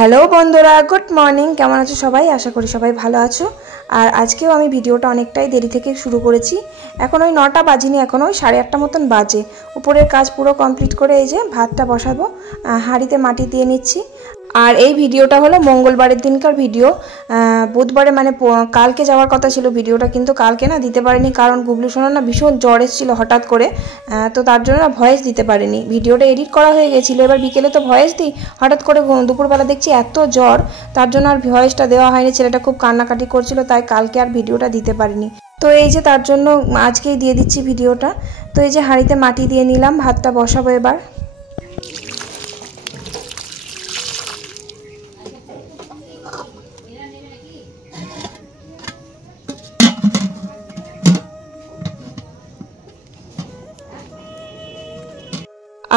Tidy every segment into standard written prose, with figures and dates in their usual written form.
Hello বন্ধুরা, good morning. কেমন আছো সবাই? আশা করি সবাই ভালো আছো। আর আজকেও আমি ভিডিওটা অনেকটাই দেরি থেকে শুরু করেছি। এখন ওই 9টা বাজিনি, এখন ওই 8:30 মতন বাজে। উপরের কাজ পুরো কমপ্লিট করে এই যে ভাতটা বসাবো, হাঁড়িতে মাটি দিয়ে নিচ্ছি। আর এই ভিডিওটা হলো মঙ্গলবারের দিনকার ভিডিও। বুধবারে মানে কালকে যাওয়ার কথা ছিল ভিডিওটা, কিন্তু কালকে না দিতে পারিনি, কারণ গুবলু সোনা না ভীষণ জ্বর এসেছিলো হঠাৎ করে। তো তার জন্য না ভয়েস দিতে পারিনি। ভিডিওটা এডিট করা হয়ে গেছিলো, এবার বিকেলে তো ভয়েস দিই, হঠাৎ করে দুপুরবেলা দেখছি এত জ্বর, তার জন্য আর ভয়েসটা দেওয়া হয়নি। ছেলেটা খুব কান্নাকাটি করছিল, তাই কালকে আর ভিডিওটা দিতে পারিনি। তো এই যে তার জন্য আজকেই দিয়ে দিচ্ছি ভিডিওটা। তো এই যে হাঁড়িতে মাটি দিয়ে নিলাম, ভাতটা বসাবো এবার।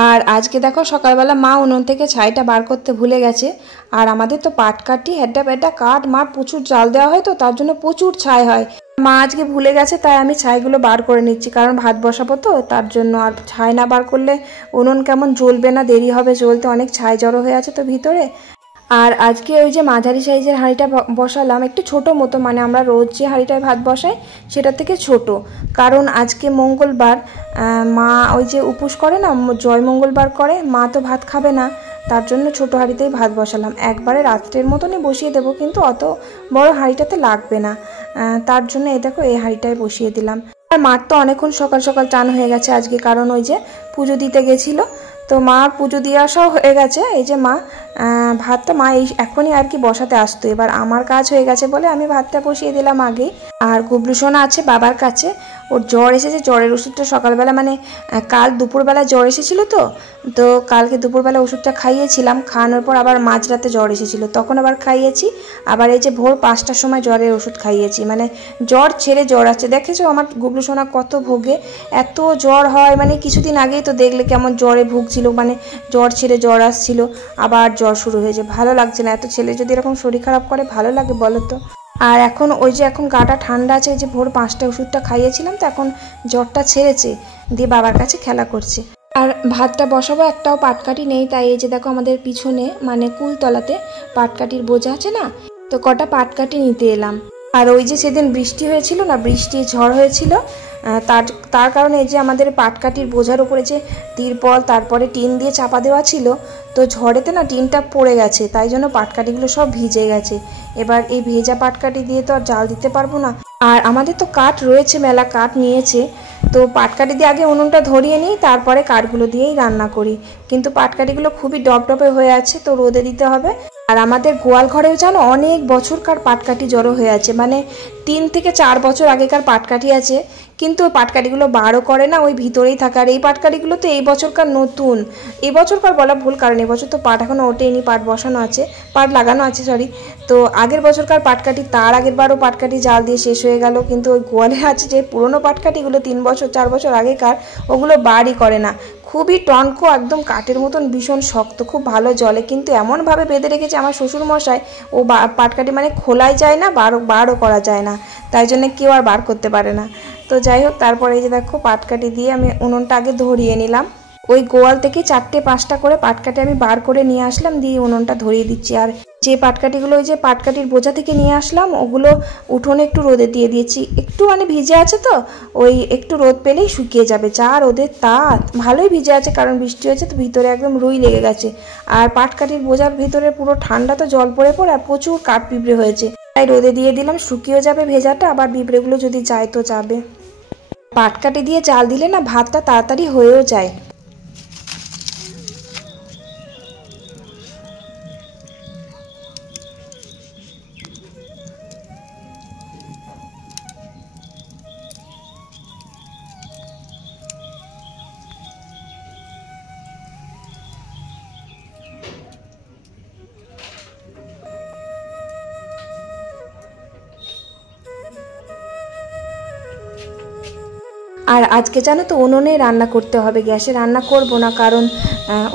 আর আজকে দেখো সকালবেলা মা উনুন থেকে ছাইটা বার করতে ভুলে গেছে। আর আমাদের তো পাটকাঠি হেড্ডা বেড্ডা কাঠ, মার প্রচুর জাল দেওয়া হয়, তো তার জন্য প্রচুর ছাই হয়। মা আজকে ভুলে গেছে, তাই আমি ছাইগুলো বার করে নিচ্ছি, কারণ ভাত বসাবো তো তার জন্য। আর ছাই না বার করলে উনুন কেমন জ্বলবে না, দেরি হবে জ্বলতে, অনেক ছাই জড়ো হয়ে আছে তো ভিতরে। আর আজকে ওই যে মাঝারি সাইজের হাঁড়িটা বসালাম, একটু ছোট মতো, মানে আমরা রোজ যে হাঁড়িটায় ভাত বসাই সেটা থেকে ছোট, কারণ আজকে মঙ্গলবার। মা ওই যে উপোস করে না, জয় মঙ্গলবার করে, মা তো ভাত খাবে না, তার জন্য ছোট হাঁড়িতেই ভাত বসালাম। একবারে রাত্রের মতনই বসিয়ে দেবো, কিন্তু অত বড় হাঁড়িটাতে লাগবে না, তার জন্য এই দেখো এই হাঁড়িটায় বসিয়ে দিলাম। আর মার তো অনেকক্ষণ সকাল সকাল চান হয়ে গেছে আজকে, কারণ ওই যে পুজো দিতে গেছিলো, তো মা পুজো দিয়ে আসাও হয়ে গেছে। এই যে মা ভাতটা মা এই এখনই আর কি বসাতে আসতো, এবার আমার কাজ হয়ে গেছে বলে আমি ভাতটা বসিয়ে দিলাম আগেই। আর গুবলু সোনা আছে বাবার কাছে, ওর জ্বর এসেছে, জ্বরের ওষুধটা সকালবেলা মানে কাল দুপুরবেলা জ্বর এসেছিলো, তো কালকে দুপুরবেলা ওষুধটা খাইয়েছিলাম, খাওয়ানোর পর আবার মাঝরাতে জ্বর এসেছিলো, তখন আবার খাইয়েছি। আবার এই যে ভোর 5টার সময় জ্বরের ওষুধ খাইয়েছি, মানে জ্বর ছেড়ে জ্বর আসছে। দেখেছো আমার গুবলু সোনা কত ভোগে, এত জ্বর হয়, মানে কিছুদিন আগেই তো দেখলে কেমন জ্বরে ভুগছিল, মানে জ্বর ছেড়ে জ্বর আসছিল, আবার জ্বর শুরু হয়েছে। ভালো লাগছে না, এত ছেলে যদি এরকম শরীর খারাপ করে ভালো লাগে বলো তো? আর এখন ওই যে এখন গাটা ঠান্ডা আছে, যে ভোর 5টায় ওষুধটা খাইয়েছিলাম, তো এখন জ্বরটা ছেড়েছে, দিয়ে বাবার কাছে খেলা করছে। আর ভাতটা বসাবো, একটাও পাটকাঠি নেই, তাই এই যে দেখো আমাদের পিছনে মানে কুলতলাতে পাটকাঠির বোঝা আছে না, তো কটা পাটকাঠি নিতে এলাম। আর ওই যে সেদিন বৃষ্টি হয়েছিল না, বৃষ্টি ঝড় হয়েছিল, তার কারণে এই যে আমাদের পাটকাঠির বোঝার উপরে যে তিরপল তারপরে টিন দিয়ে চাপা দেওয়া ছিল, তো ঝড়েতে না টিনটা পড়ে গেছে, তাই জন্য পাটকাঠিগুলো সব ভিজে গেছে। এবার এই ভেজা পাটকাঠি দিয়ে তো আর জাল দিতে পারবো না। আর আমাদের তো কাঠ রয়েছে, মেলা কাঠ নিয়েছে, তো পাটকাঠি দিয়ে আগে উনুনটা ধরিয়ে নিই, তারপরে কাঠগুলো দিয়েই রান্না করি। কিন্তু পাটকাঠিগুলো খুবই ডপডপে হয়ে আছে, তো রোদে দিতে হবে। আর আমাদের গোয়াল ঘরেও জানো অনেক বছরকার পাটকাঠি জড়ো হয়ে আছে, মানে 3 থেকে 4 বছর আগেকার পাটকাঠি আছে, কিন্তু ওই পাটকাঠিগুলো বারও করে না, ওই ভিতরেই থাকে। আর এই পাটকাঠিগুলো তো এই বছরকার নতুন, এই বছরকার বলা ভুল, কারণ এবছর তো পাট এখনও ওঠেনি, পাট বসানো আছে, পাট লাগানো আছে সরি। তো আগের বছরকার পাটকাঠি, তার আগের বারও পাটকাঠি জাল দিয়ে শেষ হয়ে গেল, কিন্তু ওই গোয়ালে আছে যে পুরনো পাটকাঠিগুলো 3 বছর 4 বছর আগেকার, ওগুলো বারই করে না, খুবই টনকো, একদম কাঠের মতন ভীষণ শক্ত, খুব ভালো জলে, কিন্তু এমনভাবে বেঁধে রেখেছে আমার শ্বশুর মশাই, ও পাটকাঠি মানে খোলাই যায় না, বারও করা যায় না, তাই জন্য কেউ আর বার করতে পারে না। তো যাই হোক, তারপরে এই যে দেখো পাটকাঠি দিয়ে আমি উনুনটা আগে ধরিয়ে নিলাম। ওই গোয়াল থেকে 4-5টা করে পাটকাঠি আমি বার করে নিয়ে আসলাম, দিয়ে উনুনটা ধরিয়ে দিচ্ছি। আর যে পাটকাঠিগুলো ওই যে পাটকাঠির বোঝা থেকে নিয়ে আসলাম, ওগুলো উঠোনে একটু রোদে দিয়ে দিয়েছি, একটু মানে ভিজে আছে তো, ওই একটু রোদ পেলেই শুকিয়ে যাবে, যা রোদের তাপ। ভালোই ভিজে আছে, কারণ বৃষ্টি হয়েছে তো ভিতরে একদম রুই লেগে গেছে। আর পাটকাঠির বোঝার ভিতরে পুরো ঠান্ডা তো জল পড়ে আর প্রচুর কাঠ পিঁপড়ে হয়েছে, তাই রোদে দিয়ে দিলাম, শুকিয়ে যাবে ভেজাটা, আবার পিঁপড়েগুলো যদি যায় তো যাবে। পাটকাঠি দিয়ে জাল দিলে না ভাতটা তাড়াতাড়ি হয়েও যায়। আর আজকে জানো তো উনুনে রান্না করতে হবে, গ্যাসে রান্না করব না, কারণ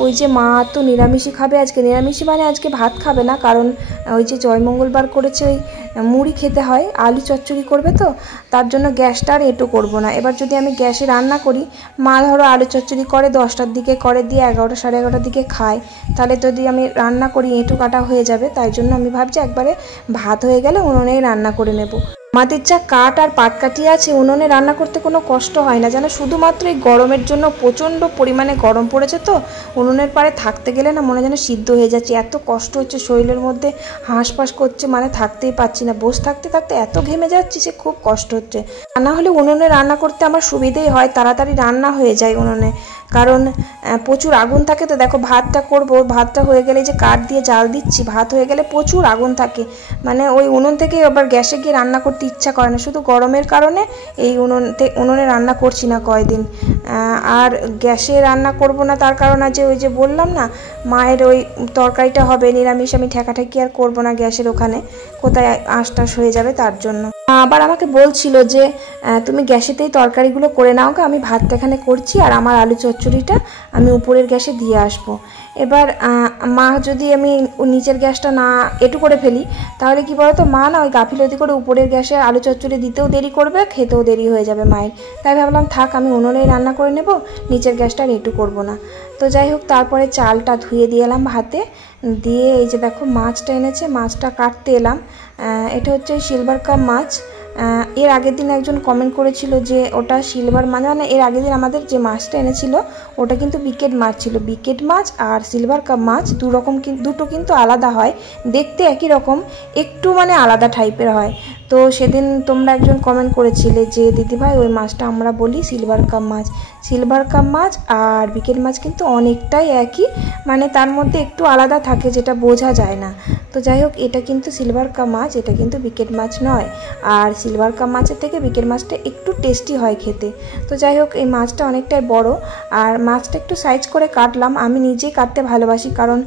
ওই যে মা তো নিরামিষই খাবে আজকে, নিরামিষই মানে আজকে ভাত খাবে না, কারণ ওই যে জয়মঙ্গলবার করেছে ওই মুড়ি খেতে হয়, আলু চচ্চড়ি করবে, তো তার জন্য গ্যাসটা আর এঁটো করবো না। এবার যদি আমি গ্যাসে রান্না করি, মা ধরো আলু চচ্চড়ি করে 10টার দিকে করে দিয়ে 11টা সাড়ে 11টার দিকে খায়, তাহলে যদি আমি রান্না করি এঁটো কাটা হয়ে যাবে। তাই জন্য আমি ভাবছি একবারে ভাত হয়ে গেলে উনুনেই রান্না করে নেব। আমাদের যা কাঠ আর পাটকাঠি আছে, উনুনে রান্না করতে কোনো কষ্ট হয় না জানো, শুধুমাত্র এই গরমের জন্য প্রচণ্ড পরিমাণে গরম পড়েছে, তো উনুনের পাড়ে থাকতে গেলে না মনে যেন সিদ্ধ হয়ে যাচ্ছে, এত কষ্ট হচ্ছে শরীরের মধ্যে, হাঁসফাঁস করছে, মানে থাকতেই পারছি না, বসে থাকতে থাকতে এত ঘেমে যাচ্ছি সে খুব কষ্ট হচ্ছে। না হলে উনুনে রান্না করতে আমার সুবিধেই হয়, তাড়াতাড়ি রান্না হয়ে যায় উনুনে, কারণ প্রচুর আগুন থাকে। তো দেখো ভাতটা করব, ভাতটা হয়ে গেলে যে কাঠ দিয়ে জাল দিচ্ছি, ভাত হয়ে গেলে প্রচুর আগুন থাকে, মানে ওই উনুন থেকে আবার গ্যাসে গিয়ে রান্না করতে ইচ্ছা করে না, শুধু গরমের কারণে এই উনুনে রান্না করছি না কয়দিন। আর গ্যাসে রান্না করব না তার কারণ আছে, ওই যে বললাম না মায়ের ওই তরকারিটা হবে নিরামিষ, আমি ঠেকাঠেকি আর করবো না গ্যাসের ওখানে, কোথায় আঁশ হয়ে যাবে তার জন্য। আবার আমাকে বলছিল যে তুমি গ্যাসেতেই তরকারিগুলো করে নাও গো, আমি ভাতটা এখানে করছি আর আমার আলু চচ্চড়িটা আমি উপরের গ্যাসে দিয়ে আসবো। এবার মা যদি আমি নিচের গ্যাসটা না এটু করে ফেলি, তাহলে কি বলতো, মা না ওই গাফিলতি করে উপরের গ্যাসে আলু চচ্চড়ি দিতেও দেরি করবে, খেতেও দেরি হয়ে যাবে মায়ের। তাই ভাবলাম থাক, আমি উনুনেই রান্না করে নেব, নিচের গ্যাসটা আর এটু করবো না। তো যাই হোক, তারপরে চালটা ধুয়ে দিয়ে এলাম ভাতে দিয়ে, এই যে দেখো মাছটা এনেছে, মাছটা কাটতে এলাম। এটা হচ্ছে সিলভার কাপ মাছ। এর আগের দিন একজন কমেন্ট করেছিল যে ওটা সিলভার মাছ, মানে এর আগের দিন আমাদের যে মাছটা এনেছিল ওটা কিন্তু বিকেট মাছ ছিল। বিকেট মাছ আর সিলভার কাপ মাছ দুটো কিন্তু আলাদা হয়, দেখতে একই রকম, একটু মানে আলাদা টাইপের হয়। তো সেদিন তোমরা একজন কমেন্ট করেছিলে যে দিদিভাই ওই মাছটা আমরা বলি সিলভার কাপ মাছ। সিলভার কাপ মাছ আর বিকেট মাছ কিন্তু অনেকটাই একই, মানে তার মধ্যে একটু আলাদা থাকে যেটা বোঝা যায় না। তো যাই হোক, এটা কিন্তু সিলভার কাপ মাছ, এটা কিন্তু বিকেট মাছ নয়। আর সিলভার কাপ মাছের থেকে বিকেট মাছটা একটু টেস্টি হয় খেতে। তো যাই হোক, এই মাছটা অনেকটাই বড়, আর মাছটা একটু সাইজ করে কাটলাম। আমি নিজেই কাটতে ভালোবাসি, কারণ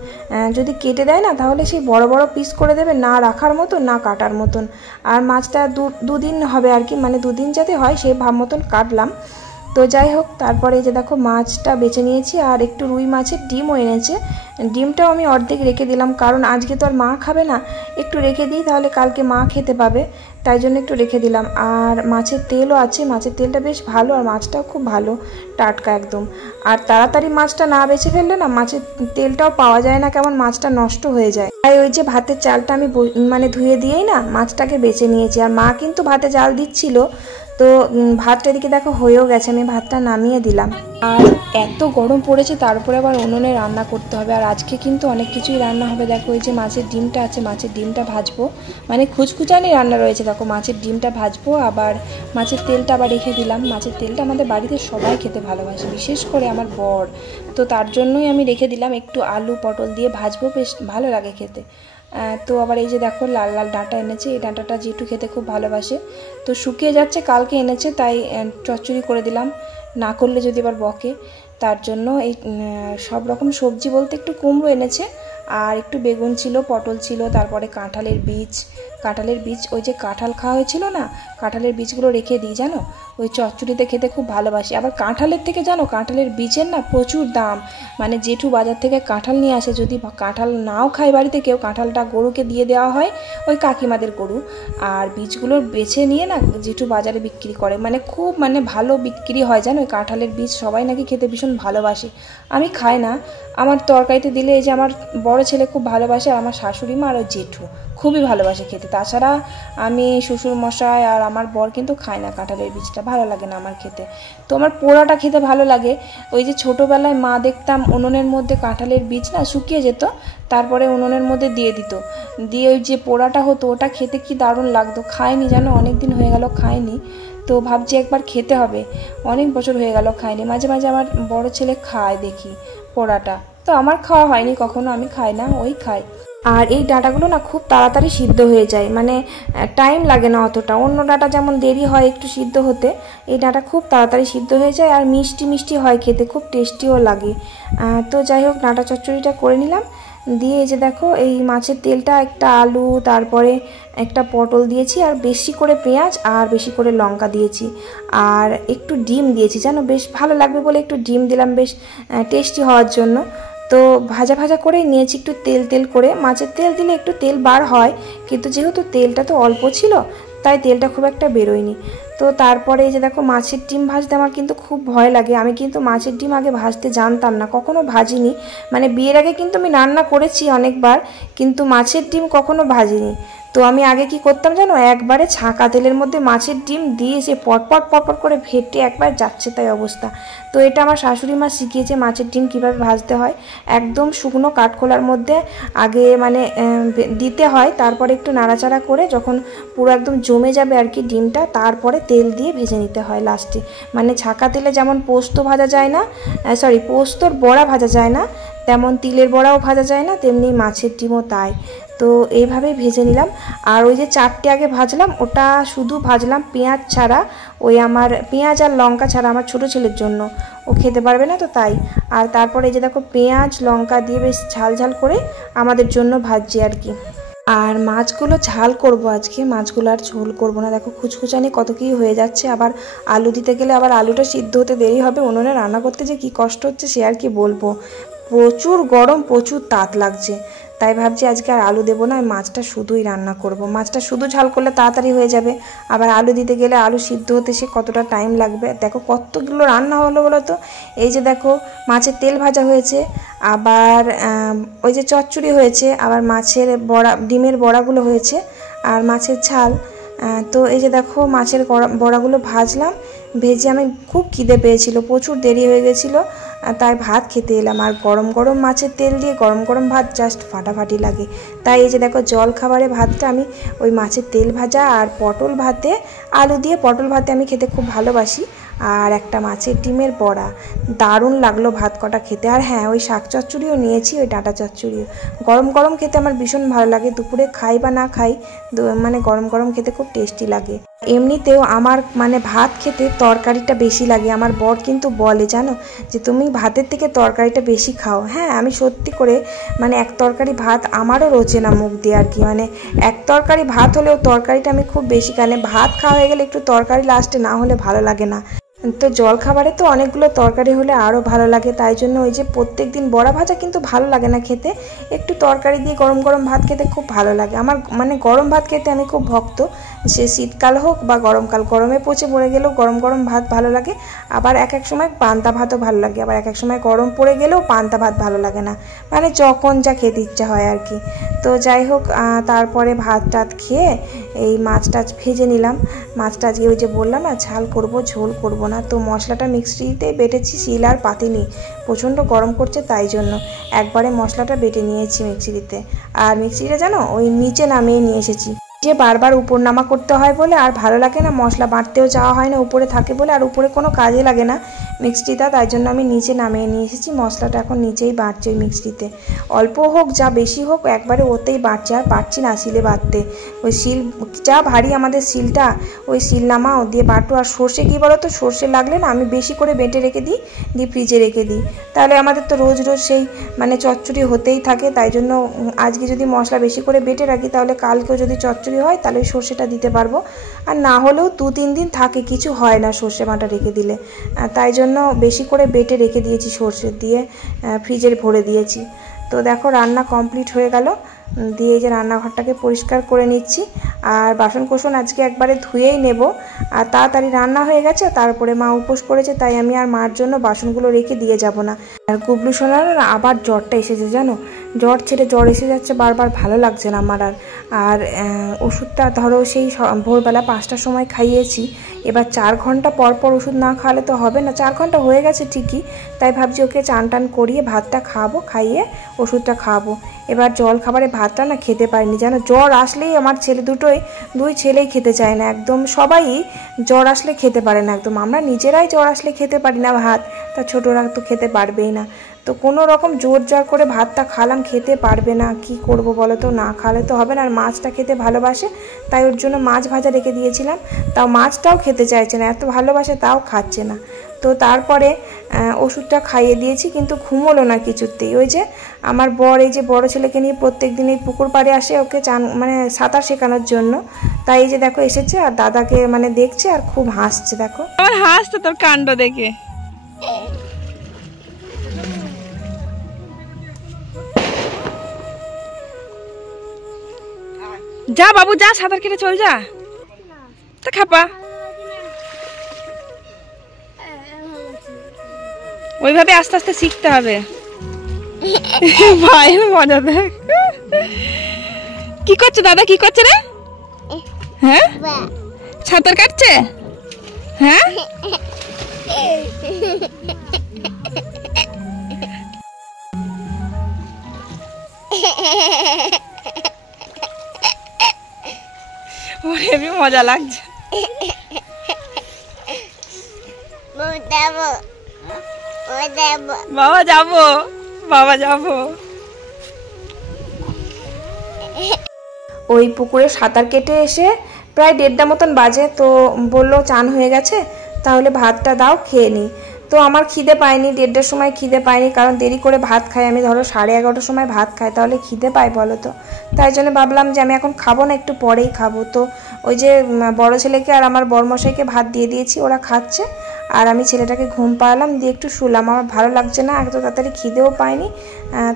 যদি কেটে দেয় না তাহলে সেই বড় বড় পিস করে দেবে, না রাখার মতন না কাটার মতন। আর মাছটা দুদিন হবে আর কি, মানে দুদিন যাতে হয় সেই ভাব মতন কাটলাম। তো যাই হোক, তারপরে যে দেখো মাছটা বেছে নিয়েছি, আর একটু রুই মাছের ডিমও এনেছে। ডিমটাও আমি অর্ধেক রেখে দিলাম, কারণ আজকে তো আর মা খাবে না, একটু রেখে দিই তাহলে কালকে মা খেতে পাবে, তাই জন্য একটু রেখে দিলাম। আর মাছের তেলও আছে, মাছের তেলটা বেশ ভালো, আর মাছটাও খুব ভালো, টাটকা একদম। আর তাড়াতাড়ি মাছটা না বেছে ফেললে না মাছের তেলটাও পাওয়া যায় না, কেমন মাছটা নষ্ট হয়ে যায়। তাই ওই যে ভাতের চালটা আমি মানে ধুয়ে দিয়েই না মাছটাকে বেছে নিয়েছি। আর মা কিন্তু ভাতে জাল দিচ্ছিল, তো ভাতটা এদিকে দেখো হয়েও গেছে, আমি ভাতটা নামিয়ে দিলাম। আর এত গরম পড়েছে, তারপরে আবার উনুনে রান্না করতে হবে। আর আজকে কিন্তু অনেক কিছুই রান্না হবে। দেখো এই যে মাছের ডিমটা আছে, মাছের ডিমটা ভাজবো, মানে খুচখুচানি রান্না রয়েছে। দেখো মাছের ডিমটা ভাজবো, আবার মাছের তেলটা আবার রেখে দিলাম। মাছের তেলটা আমাদের বাড়িতে সবাই খেতে ভালোবাসে, বিশেষ করে আমার বর, তো তার জন্যই আমি রেখে দিলাম। একটু আলু পটল দিয়ে ভাজবো, বেশ ভালো লাগে খেতে। তো আবার এই যে দেখো লাল লাল ডাঁটা এনেছে, এই ডাঁটাটা যেটু খেতে খুব ভালোবাসে, তো শুকিয়ে যাচ্ছে, কালকে এনেছে তাই চচ্চড়ি করে দিলাম, না করলে যদি আবার বকে, তার জন্য এই সব রকম সবজি বলতে একটু কুমড়ো এনেছে, আর একটু বেগুন ছিল, পটল ছিল, তারপরে কাঁঠালের বীজ ওই যে কাঁঠাল খাওয়া হয়েছিল না, কাঁঠালের বীজগুলো রেখে দিই জানো, ওই চচ্চড়িতে খেতে খুব ভালোবাসি। আবার কাঁঠালের থেকে জানো কাঁঠালের বীজের না প্রচুর দাম, মানে জেঠু বাজার থেকে কাঁঠাল নিয়ে আসে, যদি কাঁঠাল নাও খায় বাড়িতে কেউ, কাঁঠালটা গরুকে দিয়ে দেওয়া হয়, ওই কাকিমাদের গরু, আর বীজগুলো বেছে নিয়ে না জেঠু বাজারে বিক্রি করে, মানে খুব মানে ভালো বিক্রি হয় জানো। ওই কাঁঠালের বীজ সবাই নাকি খেতে ভীষণ ভালোবাসে, আমি খাই না, আমার তরকারিতে দিলে এই যে আমার বড় ছেলে খুব ভালোবাসে, আর আমার শাশুড়ি মা আর ওই জেঠু খুবই ভালোবাসে খেতে। তাছাড়া আমি শ্বশুর মশাই আর আমার বর কিন্তু খায় না কাঁঠালের বীজটা, ভালো লাগে না আমার খেতে। তো আমার পোড়াটা খেতে ভালো লাগে। ওই যে ছোটোবেলায় মা দেখতাম উনুনের মধ্যে কাঁঠালের বীজ না শুকিয়ে যেত, তারপরে উনুনের মধ্যে দিয়ে দিত, দিয়ে ওই যে পোড়াটা হতো ওটা খেতে কি দারুণ লাগতো। খাইনি জানো, অনেক দিন হয়ে গেল খাইনি, তো ভাবছি একবার খেতে হবে, অনেক বছর হয়ে গেল খাইনি। মাঝে মাঝে আমার বড় ছেলে খায় দেখি পোড়াটা, তো আমার খাওয়া হয়নি কখনো, আমি খাই না, ওই খাই। আর এই ডাঁটাগুলো না খুব তাড়াতাড়ি সিদ্ধ হয়ে যায়, মানে টাইম লাগে না অতটা, অন্য ডাঁটা যেমন দেরি হয় একটু সিদ্ধ হতে, এই ডাঁটা খুব তাড়াতাড়ি সিদ্ধ হয়ে যায়, আর মিষ্টি মিষ্টি হয় খেতে, খুব টেস্টিও লাগে। তো যাই হোক, ডাঁটা চচ্চড়িটা করে নিলাম, দিয়ে এই যে দেখো এই মাছের তেলটা একটা আলু, তারপরে একটা পটল দিয়েছি, আর বেশি করে পেঁয়াজ আর বেশি করে লঙ্কা দিয়েছি, আর একটু ডিম দিয়েছি জানো, বেশ ভালো লাগবে বলে একটু ডিম দিলাম, বেশ টেস্টি হওয়ার জন্য। তো ভাজা ভাজা করেই নিয়েছি, একটু তেল তেল করে। মাছের তেল দিলে একটু তেল বার হয়, কিন্তু যেহেতু তেলটা তো অল্প ছিল তাই তেলটা খুব একটা বেরোয়নি। তো তারপরে এই যে দেখো মাছের ডিম ভাজতে আমার কিন্তু খুব ভয় লাগে। আমি কিন্তু মাছের ডিম আগে ভাজতে জানতাম না, কখনো ভাজিনি। মানে বিয়ের আগে কিন্তু আমি রান্না করেছি অনেকবার, কিন্তু মাছের ডিম কখনো ভাজিনি। তো আমি আগে কি করতাম জানো, একবারে ছাঁকা তেলের মধ্যে মাছের ডিম দিয়ে সে পটপট পটপট করে ভেটে একবার যাচ্ছে তাই অবস্থা। তো এটা আমার শাশুড়ি মা শিখিয়েছে মাছের ডিম কীভাবে ভাজতে হয়। একদম শুকনো কাঠখোলার মধ্যে আগে মানে দিতে হয়, তারপরে একটু নাড়াচাড়া করে যখন পুরো একদম জমে যাবে আর কি ডিমটা, তারপরে তেল দিয়ে ভেজে নিতে হয় লাস্টে। মানে ছাঁকা তেলে যেমন পোস্ত ভাজা যায় না, পোস্তর বড়া ভাজা যায় না, তেমন তিলের বড়াও ভাজা যায় না, তেমনি মাছের ডিমও তাই। তো এইভাবেই ভেজে নিলাম। আর ওই যে 4টে আগে ভাজলাম, ওটা শুধু ভাজলাম পেঁয়াজ ছাড়া, ওই আমার পেঁয়াজ আর লঙ্কা ছাড়া, আমার ছোটো ছেলের জন্য, ও খেতে পারবে না তো তাই। আর তারপরে এই যে দেখো পেঁয়াজ লঙ্কা দিয়ে বেশ ঝাল ঝাল করে আমাদের জন্য ভাজছি আর কি। আর মাছগুলো ঝাল করব আজকে, মাছগুলো আর ঝোল করব না। দেখো খুচখুচানি কত কী হয়ে যাচ্ছে, আবার আলু দিতে গেলে আবার আলুটা সিদ্ধ হতে দেরি হবে। উনুনে রান্না করতে যে কী কষ্ট হচ্ছে সে আর কি বলবো। প্রচুর গরম, প্রচুর তাপ লাগছে, তাই ভাবছি আজকে আর আলু দেবো না, মাছটা শুধুই রান্না করব। মাছটা শুধু ঝাল করলে তাড়াতাড়ি হয়ে যাবে, আবার আলু দিতে গেলে আলু সিদ্ধ হতে সে কতটা টাইম লাগবে। দেখো কতগুলো রান্না হলো বলো তো। এই যে দেখো মাছের তেল ভাজা হয়েছে, আবার ওই যে চচ্চড়ি হয়েছে, আবার মাছের বড়া, ডিমের বড়াগুলো হয়েছে, আর মাছের ঝাল। তো এই যে দেখো মাছের বড়াগুলো ভাজলাম, ভেজে আমি খুব খিদে পেয়েছিল, প্রচুর দেরি হয়ে গেছিলো, তাই ভাত খেতে এলাম। আর গরম গরম মাছের তেল দিয়ে গরম গরম ভাত জাস্ট ফাটাফাটি লাগে। তাই এই যে দেখো জল খাবারে ভাতটা আমি ওই মাছের তেল ভাজা আর পটল ভাতে, আলু দিয়ে পটল ভাতে আমি খেতে খুব ভালোবাসি, আর একটা মাছের ডিমের বড়া, দারুণ লাগলো ভাত কটা খেতে। আর হ্যাঁ, ওই শাক চচ্চড়িও নিয়েছি, ওই ডাঁটা চচ্চড়িও। গরম গরম খেতে আমার ভীষণ ভালো লাগে, দুপুরে খাই বা না খাই, মানে গরম গরম খেতে খুব টেস্টি লাগে। এমনিতেও আমার মানে ভাত খেতে তরকারিটা বেশি লাগে। আমার বর কিন্তু বলে জানো যে তুমি ভাতের থেকে তরকারিটা বেশি খাও। হ্যাঁ, আমি সত্যি করে মানে এক তরকারি ভাত আমারও রোচে না মুখ দিয়ে আর কি। মানে এক তরকারি ভাত হলেও তরকারিটা আমি খুব বেশি খাই, ভাত খাওয়া হয়ে গেলে একটু তরকারি লাস্টে না হলে ভালো লাগে না। তো জল খাবারে তো অনেকগুলো তরকারি হলে আরও ভালো লাগে, তাই জন্য ওই যে প্রত্যেক দিন বড়া ভাজা কিন্তু ভালো লাগে না খেতে, একটু তরকারি দিয়ে গরম গরম ভাত খেতে খুব ভালো লাগে আমার। মানে গরম ভাত খেতে আমি খুব ভক্ত, সে শীতকাল হোক বা গরমকাল, গরমে পচে পড়ে গেলেও গরম গরম ভাত ভালো লাগে। আবার এক এক সময় পান্তা ভাতও ভালো লাগে, আবার এক এক সময় গরম পড়ে গেলেও পান্তা ভাত ভালো লাগে না, মানে যখন যা খেতে ইচ্ছা হয় আর কি। তো যাই হোক, তারপরে ভাত টাত খেয়ে এই মাছ টাছ ভেজে নিলাম। মাছটা আজকে ওই যে বললাম না ঝাল করব, ঝোল করব না। তো মশলাটা মিক্সিতে বেটেছি, শিল আর পাতিনি, প্রচণ্ড গরম করছে তাই জন্য একবারে মশলাটা বেটে নিয়েছি মিক্সিতে। আর মিক্সিটা জানো ওই নিচে নামিয়ে নিয়ে এসেছি, যে বারবার উপর নামা করতে হয় বলে আর ভালো লাগে না, মশলা বাটতেও যাওয়া হয় না, উপরে থাকে বলে, আর উপরে কোনো কাজে লাগে না মিক্সিটা, তাই জন্য আমি নিচে নামিয়ে নিয়ে এসেছি। মশলাটা এখন নিচেই বাটছে ওই মিক্সিতে, অল্প হোক যা বেশি হোক একবারে ওতেই বাটছে, আর পারছি না শিলে বাটতে। ওই শিল যা ভারী আমাদের শিলটা, ওই শিল নামাও দিয়ে বাটো। আর সর্ষে কী বলো তো, সর্ষে লাগলে না আমি বেশি করে বেটে রেখে দিই, দিয়ে ফ্রিজে রেখে দিই, তাহলে আমাদের তো রোজ রোজ সেই মানে চচ্চড়ি হতেই থাকে। তাই জন্য আজকে যদি মশলা বেশি করে বেটে রাখি, তাহলে কালকেও যদি চচ্চড়ি হয় তাহলে ওই সর্ষেটা দিতে পারবো। আর না হলেও 2-3 দিন থাকে, কিছু হয় না সর্ষে বাটা রেখে দিলে, তাই জন্য বেশি করে বেটে রেখে দিয়েছি, সর্ষে দিয়ে ফ্রিজে ভরে দিয়েছি। তো দেখো রান্না কমপ্লিট হয়ে গেল, দিয়ে যে রান্নাঘরটাকে পরিষ্কার করে নিচ্ছি। আর বাসন কোসন আজকে একবারে ধুয়েই নেব, আর তাড়াতাড়ি রান্না হয়ে গেছে। তারপরে মা উপোস করেছে, তাই আমি আর মার জন্য বাসনগুলো রেখে দিয়ে যাব না। আর গুবলু সোনার আবার জ্বরটা এসেছে জানো, জ্বর ছেড়ে জ্বর এসে যাচ্ছে বারবার, ভালো লাগছে না আমার। আর ওষুধটা ধরো সেই ভোরবেলা 5টার সময় খাইয়েছি, এবার 4 ঘন্টা পর পর ওষুধ না খাওয়ালে তো হবে না। 4 ঘন্টা হয়ে গেছে ঠিকই, তাই ভাবছি ওকে চান টান করিয়ে ভাতটা খাওয়াবো, খাইয়ে ওষুধটা খাওয়াবো। এবার জল খাবারে ভাতটা না খেতে পারিনি জানো, জ্বর আসলেই আমার ছেলে দুই ছেলেই খেতে চায় না একদম, সবাই জ্বর আসলে খেতে পারে না একদম। আমরা নিজেরাই জ্বর আসলে খেতে পারি না ভাত, তা ছোটরা তো খেতে পারবেই না। তো কোনো রকম জোর জার করে ভাতটা খালাম, খেতে পারবে না, কি করব বলো তো, না খালে তো হবে না। আর মাছটা খেতে ভালোবাসে, তাই ওর জন্য মাছ ভাজা রেখে দিয়েছিলাম, তাও মাছটাও খেতে চাইছে না, এত ভালোবাসে তাও খাচ্ছে না। তো তারপরে ওষুধটা খাইয়ে দিয়েছি, কিন্তু ঘুমোলো না কিছুতেই। ওই যে আমার বর এই যে বড় ছেলেকে নিয়ে প্রত্যেক দিন এই পুকুর পাড়ে আসে ওকে চান মানে সাঁতার শেখানোর জন্য। তাই এই যে দেখো এসেছে আর দাদাকে মানে দেখছে আর খুব হাসছে। দেখো আমার হাসছে তোর কাণ্ড দেখে। যা বাবু যা, সাঁতার কেটে চল যা। তা খাপা ওইভাবে আস্তে আস্তে শিখতে হবে। ভাইয়ের মজা দেখ। কি করছে দাদা, কি করছে রে? হ্যাঁ সাঁতার কাটছে। হ্যাঁ ওর হেবি মজা লাগছে। বাবা যাবো, বাবা যাবো। ওই পুকুরে সাঁতার কেটে এসে প্রায় 1:30 মতন বাজে। তো বললো চান হয়ে গেছে তাহলে ভাতটা দাও খেয়ে নিই। তো আমার খিদে পায়নি, 1:30টার সময় খিদে পায়নি, কারণ দেরি করে ভাত খাই আমি, ধরো 11:30টার সময় ভাত খাই, তাহলে খিদে পায় বলো তো। তাই জন্য ভাবলাম যে আমি এখন খাবো না, একটু পরেই খাবো। তো ওই যে বড় ছেলেকে আর আমার বড়মশাইকে ভাত দিয়ে দিয়েছি, ওরা খাচ্ছে আর আমি ছেলেটাকে ঘুম পাড়ালাম, দিয়ে একটু শুলাম। আমার ভালো লাগছে না, এত তাড়াতাড়ি খিদেও পাইনি,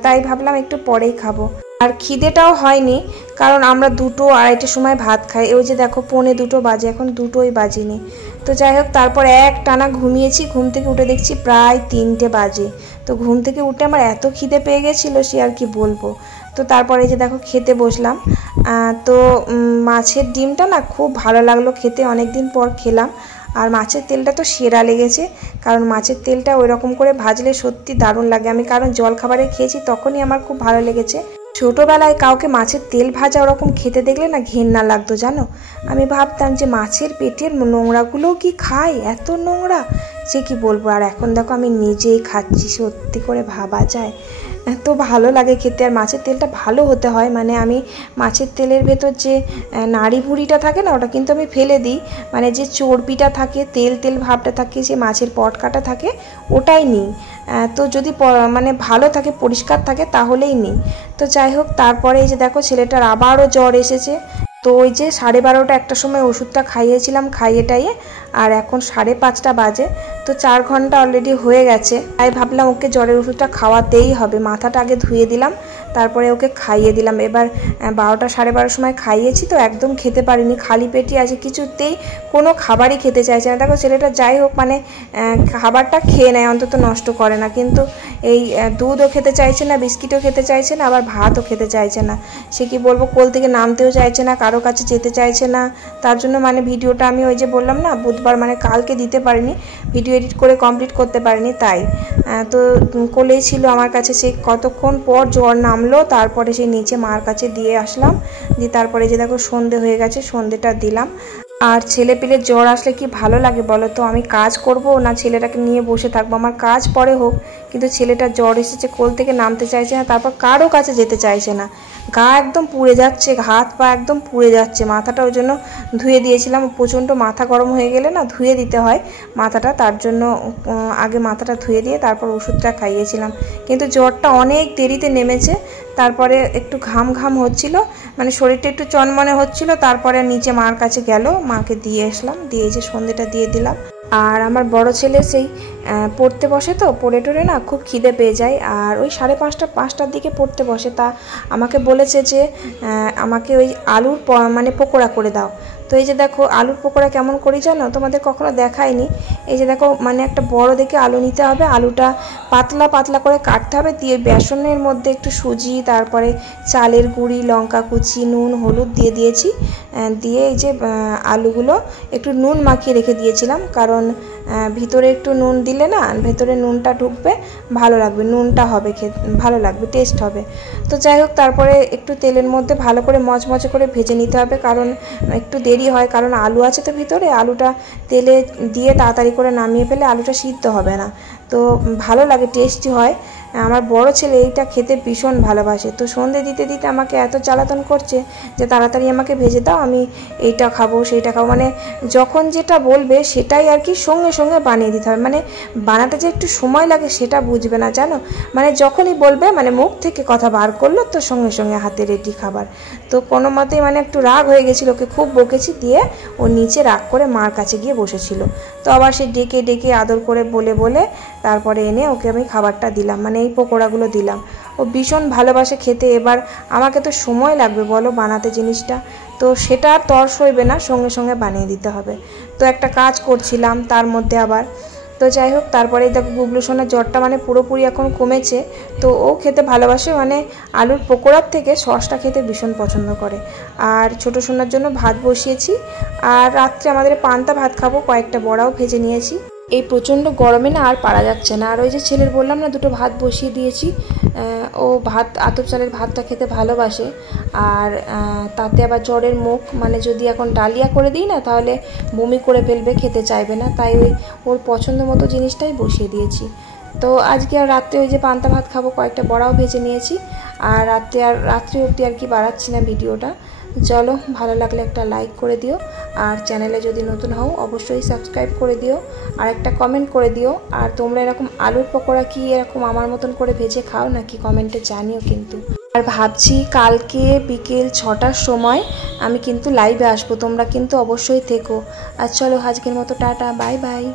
তাই ভাবলাম একটু পরেই খাবো। আর খিদেটাও হয়নি, কারণ আমরা 2টো 2:30টার সময় ভাত খাই। ওই যে দেখো 1:45 বাজে, এখন 2টোই বাজিনি। তো যাই হোক তারপর এক টানা ঘুমিয়েছি, ঘুম থেকে উঠে দেখছি প্রায় 3টে বাজে। তো ঘুম থেকে উঠে আমার এত খিদে পেয়ে গেছিলো সে আর কি বলবো। তো তারপরে যে দেখো খেতে বসলাম। তো মাছের ডিমটা না খুব ভালো লাগলো খেতে, অনেক দিন পর খেলাম। আর মাছের তেলটা তো সেরা লেগেছে, কারণ মাছের তেলটা ওই রকম করে ভাজলে সত্যি দারুণ লাগে। আমি কারণ জলখাবারে খেয়েছি তখনই আমার খুব ভালো লেগেছে। ছোটোবেলায় কাউকে মাছের তেল ভাজা ওরকম খেতে দেখলে না ঘেন্না লাগতো জানো। আমি ভাবতাম যে মাছের পেটের নোংরাগুলোও কি খায়, এত নোংরা, সে কি বলবো। আর এখন দেখো আমি নিজেই খাচ্ছি, সত্যি করে ভাবা যায়, এত ভালো লাগে খেতে। আর মাছের তেলটা ভালো হতে হয়, মানে আমি মাছের তেলের ভেতর যে নাড়ি ভুঁড়িটা থাকে না ওটা কিন্তু আমি ফেলে দিই, মানে যে চর্বিটা থাকে, তেল তেল ভাবটা থাকে, যে মাছের পটকাটা থাকে ওটাই নিই। তো যদি মানে ভালো থাকে, পরিষ্কার থাকে তাহলেই নিই। তো যাই হোক তারপরে এই যে দেখো ছেলেটার আবারও জ্বর এসেছে। তো ওই যে 12:30 একটা সময় ওষুধটা খাইয়েছিলাম, খাইয়ে টাইয়ে, আর এখন 5:30 বাজে। তো 4 ঘন্টা অলরেডি হয়ে গেছে। তাই ভাবলাম ওকে জ্বরের ওষুধটা খাওয়াতেই হবে। মাথাটা আগে ধুয়ে দিলাম, তারপরে ওকে খাইয়ে দিলাম। এবার 12টা 12:30 সময় খাইয়েছি, তো একদম খেতে পারিনি, খালি পেটই আছে, কিছুতেই কোনো খাবারই খেতে চাইছে না। দেখো ছেলেটা যাই হোক মানে খাবারটা খেয়ে নেয়, অন্তত নষ্ট করে না, কিন্তু এই দুধও খেতে চাইছে না, বিস্কিটও খেতে চাইছে না, আবার ভাতও খেতে চাইছে না। সে কি বলবো, কোল থেকে নামতেও চাইছে না, কারো কাছে যেতে চাইছে না। তার জন্য মানে ভিডিওটা আমি ওই যে বললাম না বুধবার মানে কালকে দিতে পারিনি, ভিডিও এডিট করে কমপ্লিট করতে পারিনি। তাই তো কোলেই ছিল আমার কাছে। সেই কতক্ষণ পর জ্বর নামলো, তারপরে সেই নিচে মার কাছে দিয়ে আসলাম, দিয়ে তারপরে যে দেখো সন্ধে হয়ে গেছে, সন্ধেটা দিলাম। আর ছেলে পেলে জ্বর আসলে কি ভালো লাগে বলো তো। আমি কাজ করব না ছেলেটাকে নিয়ে বসে থাকবো, আমার কাজ পরে হোক, কিন্তু ছেলেটা জ্বর এসেছে, কোল থেকে নামতে চাইছে না, তারপর কারো কাছে যেতে চাইছে না, গা একদম পুড়ে যাচ্ছে, হাত পা একদম পুড়ে যাচ্ছে। মাথাটা ওই জন্য ধুয়ে দিয়েছিলাম, প্রচণ্ড মাথা গরম হয়ে গেলে না ধুয়ে দিতে হয় মাথাটা, তার জন্য আগে মাথাটা ধুয়ে দিয়ে তারপর ওষুধটা খাইয়েছিলাম। কিন্তু জ্বরটা অনেক দেরিতে নেমেছে, তারপরে একটু ঘাম ঘাম হচ্ছিল, মানে শরীরটা একটু চনমনে হচ্ছিল। তারপরে নিচে মার কাছে গেল, মাকে দিয়ে আসলাম, দিয়ে যে সন্ধেটা দিয়ে দিলাম। আর আমার বড় ছেলে সেই পড়তে বসে, তো পড়ে টড়ে না খুব খিদে পেয়ে যায়, আর ওই 5:30-5টার দিকে পড়তে বসে। তা আমাকে বলেছে যে আমাকে ওই আলুর মানে পকোড়া করে দাও। তো এই যে দেখো আলুর পকোড়া কেমন করি জানো, তোমাদের কখনো দেখায়নি। এই যে দেখো মানে একটা বড় দেখে আলু নিতে হবে, আলুটা পাতলা পাতলা করে কাটতে হবে, দিয়ে বেসনের মধ্যে একটু সুজি, তারপরে চালের গুঁড়ি, লঙ্কা কুচি, নুন, হলুদ দিয়ে দিয়েছি, দিয়ে এই যে আলুগুলো একটু নুন মাখিয়ে রেখে দিয়েছিলাম, কারণ ভিতরে একটু নুন দিলে না ভেতরে নুনটা ঢুকবে, ভালো লাগবে, নুনটা হবে ভালো লাগবে, টেস্ট হবে। তো যাই হোক তারপরে একটু তেলের মধ্যে ভালো করে মচমচে করে ভেজে নিতে হবে, কারণ একটু দেরি হয়, কারণ আলু আছে তো ভিতরে, আলুটা তেলে দিয়ে তাড়াতাড়ি করে নামিয়ে ফেলে আলুটা সিদ্ধ হবে না, তো ভালো লাগে, টেস্টি হয়। আমার বড় ছেলে এইটা খেতে ভীষণ ভালোবাসে। তো সন্ধে দিতে দিতে আমাকে এত জ্বালাতন করছে যে তাড়াতাড়ি আমাকে ভেজে দাও, আমি এইটা খাবো সেইটা খাবো, মানে যখন যেটা বলবে সেটাই আর কি সঙ্গে সঙ্গে বানিয়ে দিতে হবে। মানে বানাতে যে একটু সময় লাগে সেটা বুঝবে না জানো, মানে যখনই বলবে মানে মুখ থেকে কথা বার করলো তো সঙ্গে সঙ্গে হাতে রেডি খাবার। তো কোনো মতেই মানে একটু রাগ হয়ে গেছিলো, ওকে খুব বকেছি, দিয়ে ও নিচে রাগ করে মার কাছে গিয়ে বসেছিল। তো আবার সে ডেকে ডেকে আদর করে বলে বলে তারপরে এনে ওকে আমি খাবারটা দিলাম, মানে এই পকোড়াগুলো দিলাম। ও ভীষণ ভালোবাসে খেতে। এবার আমাকে তো সময় লাগবে বলো বানাতে জিনিসটা, তো সেটা আর তর সইবে না, সঙ্গে সঙ্গে বানিয়ে দিতে হবে। তো একটা কাজ করছিলাম তার মধ্যে আবার, তো যাই হোক তারপরে দেখো গুবলু সোনার জ্বরটা মানে পুরোপুরি এখন কমেছে। তো ও খেতে ভালোবাসে, মানে আলুর পকোড়ার থেকে সসটা খেতে ভীষণ পছন্দ করে। আর ছোটো সোনার জন্য ভাত বসিয়েছি, আর রাত্রে আমাদের পান্তা ভাত খাবো, কয়েকটা বড়াও ভেজে নিয়েছি। এই প্রচণ্ড গরমে না আর পারা যাচ্ছে না। আর ওই যে ছেলের বললাম না দুটো ভাত বসিয়ে দিয়েছি, ও ভাত আতপ চালের ভাতটা খেতে ভালোবাসে। আর তাতে আবার জ্বরের মুখ, মানে যদি এখন ডালিয়া করে দিই না তাহলে বমি করে ফেলবে, খেতে চাইবে না, তাই ওর পছন্দ মতো জিনিসটাই বসিয়ে দিয়েছি। তো আজকে আর রাত্রে ওই যে পান্তা ভাত খাবো, কয়েকটা বড়াও ভেজে নিয়েছি। আর রাত্রি অবধি আর কি বাড়াচ্ছি না ভিডিওটা। চলো, ভালো লাগলে একটা লাইক করে দিও, আর চ্যানেলে যদি নতুন হও অবশ্যই সাবস্ক্রাইব করে দিও, আর একটা কমেন্ট করে দিও। আর তোমরা এরকম আলুর পকোড়া কি এরকম আমার মতন করে ভেজে খাও নাকি কমেন্টে জানিও কিন্তু। আর ভাবছি কালকে বিকেল 6টার সময় আমি কিন্তু লাইভে আসবো, তোমরা কিন্তু অবশ্যই থেকো। আর চলো আজকের মতো টাটা, বাই বাই।